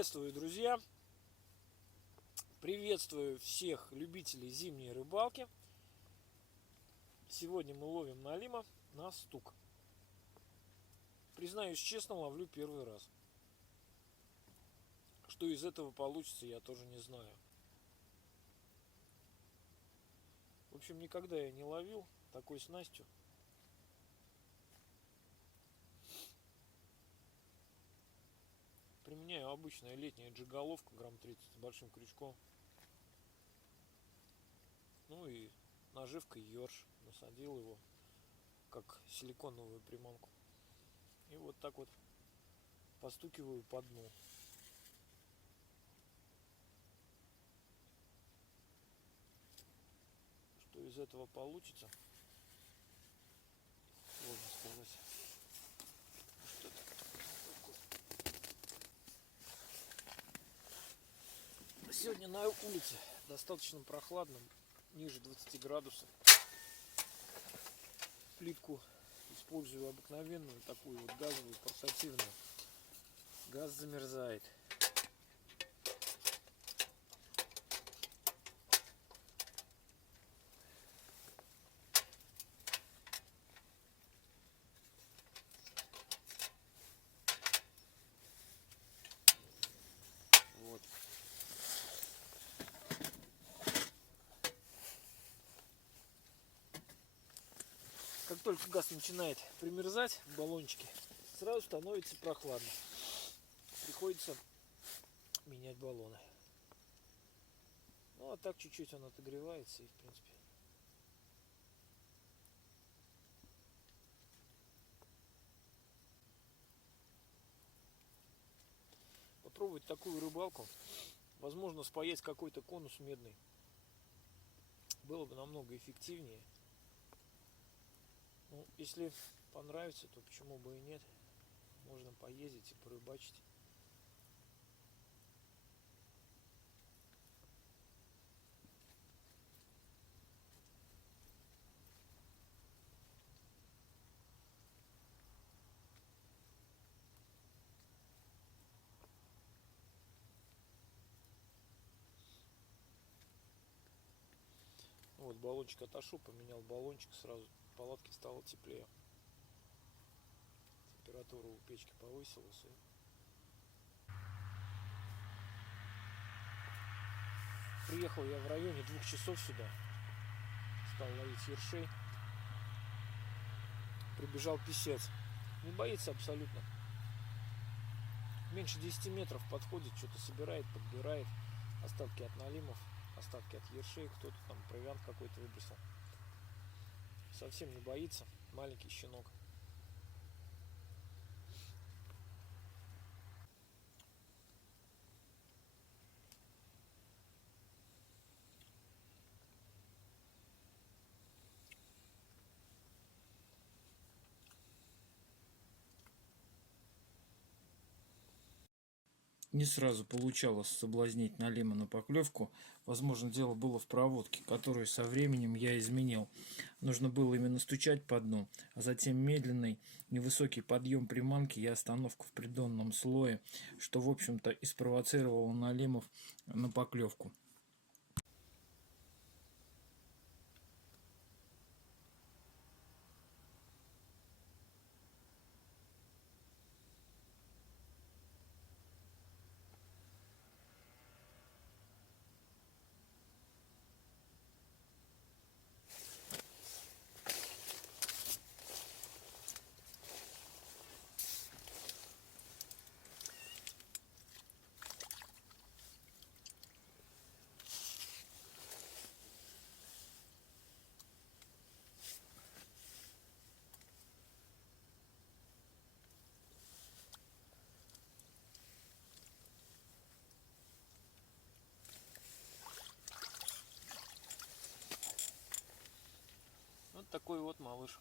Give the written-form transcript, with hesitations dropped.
Приветствую, друзья! Приветствую всех любителей зимней рыбалки. Сегодня мы ловим налима на стук. Признаюсь честно, ловлю первый раз. Что из этого получится, я тоже не знаю. В общем, никогда я не ловил такой снастью. Применяю обычная летняя джиголовка, грамм 30 с большим крючком. Ну и наживкой ёрш. Насадил его как силиконовую приманку. И вот так вот постукиваю по дну. Что из этого получится, сложно сказать. Сегодня на улице достаточно прохладно, ниже 20 градусов. Плитку использую обыкновенную, такую вот газовую, портативную. Газ замерзает. Вот. Как только газ начинает примерзать в баллончике, сразу становится прохладно. Приходится менять баллоны. Ну а так чуть-чуть он отогревается и в принципе. Попробовать такую рыбалку. Возможно, спаять какой-то конус медный. Было бы намного эффективнее. Ну, если понравится, то почему бы и нет. Можно поездить и порыбачить. Вот баллончик отошел, поменял баллончик, сразу в палатке стало теплее. Температура у печки повысилась. Приехал я в районе 2 часов сюда. Стал ловить ершей. Прибежал писец. Не боится абсолютно. Меньше 10 метров подходит, что-то собирает, подбирает. Остатки от налимов, остатки от ершей. Кто-то там провиант какой-то выбросил. Совсем не боится. Маленький щенок. Не сразу получалось соблазнить налима на поклевку. Возможно, дело было в проводке, которую со временем я изменил. Нужно было именно стучать по дну, а затем медленный невысокий подъем приманки и остановку в придонном слое, что, в общем-то, и спровоцировало налимов на поклевку. Вот такой вот малыш.